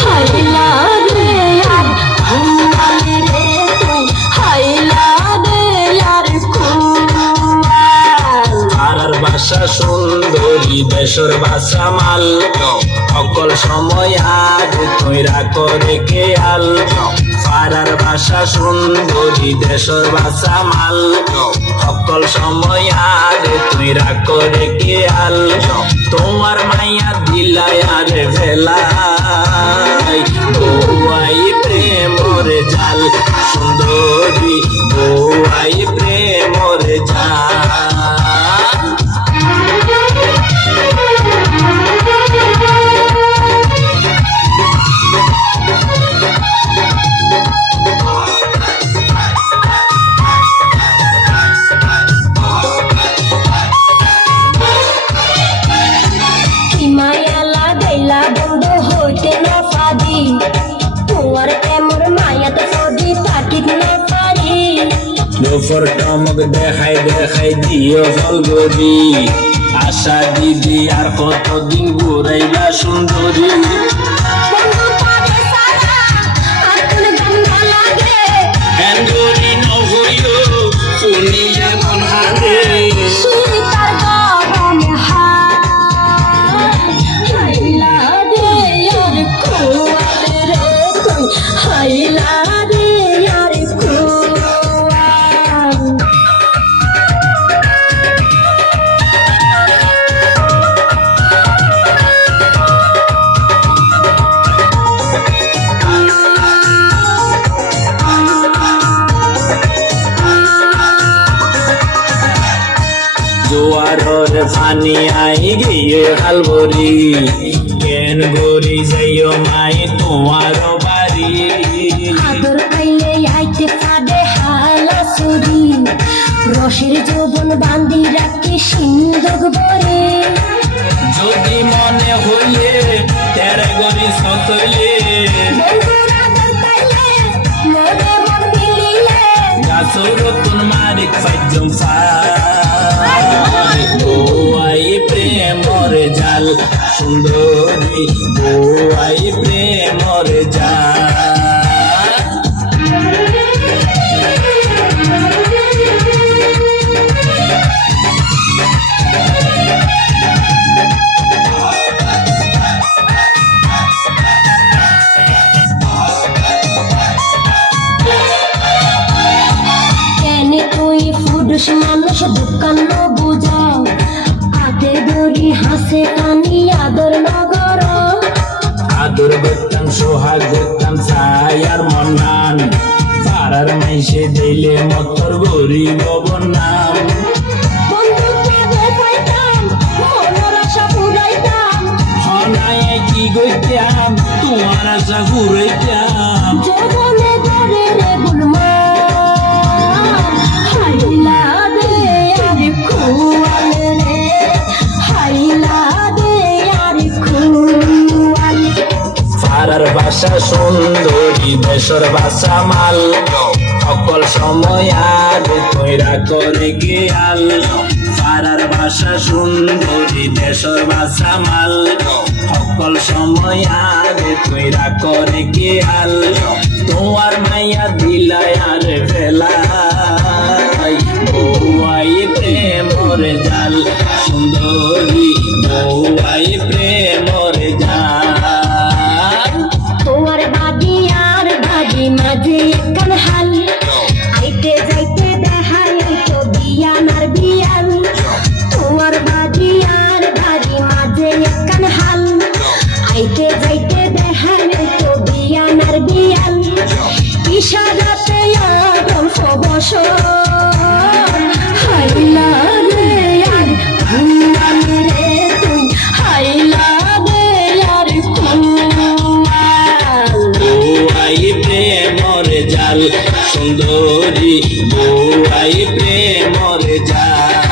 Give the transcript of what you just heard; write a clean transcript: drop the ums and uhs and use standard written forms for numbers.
হাইলা রে আর ঘুমালে রে তুই হাইলা রে আর আর ভাষা সুন্দরী দেশের ভাষা মাল সকল সময় আর তৈরা করে খেয়াল পাড়ার ভাষা সুন্দরী দেশের ভাষা মাল সকল সময় আর তৈরা করে খেয়াল তোমার মাইয়া দিলাই আর ভেলাই বউয়াই প্রেমর জাল সুন্দরী বউয়াই প্রেমর জাল দুপুর টমক দেখাই দেখাই দিও ফলগরি আশা দিদি আর কতদিন ঘুরাইবা সুন্দরী শুনিলে মন হারে জোয়ারের পানি আই গিয়ে হালবরি কেন গরি যাইও মাই তোমার বাড়ি আদর পাইলে আইতে পারে হালাসুরি রসের যৌবন বান্ধি রাখি সিন্ধুক ভরে যদি মনে হইলে তেরে গরি সতলে গাছর তুন মারিক ফাইজম বউয়াই প্রেমর জাল সুন্দরী বউয়াই প্রেমর জাল মানুষ দোকান বুঝাও হাতে ধরি হাসে কানি আদর নগর আদর করতাম সোহাগ করতাম ছায়ার মন্নান পাড়ার মাইসে দিলে মতর গরিব বন্যাম হনায় কি গইতাম তোমার আশা ঘুরাইতাম পাড়ার ভাষা সুন্দরী দেশের ভাষা মাল সকল সময় আর তৈরা করে গিয়াল পাড়ার ভাষা সুন্দরী দেশের ভাষা মাল সকল সময় আর তৈরা করে গিয়াল তোমার মাইয়া দিলাই আর ফেলাই বউয়াই প্রেমর জাল সুন্দরী বউয়াই প্রেমর জাল তোমার বাদি আর বাদি মাঝে একখান হাল আইতে যাইতে দেখাই তো বিয়ান আর বিয়ান তোমার বাদি আর বাদি মাঝে একখান হাল আইতে যাইতে দেখাই তো বিয়ান আর বিয়ান ইশারাতে আদম বসর হাইলা রে আর ঘুমালে রে তুই হাইলা রে আর বউয়াই প্রেমর জাল সুন্দরী বউয়াই প্রেমর জাল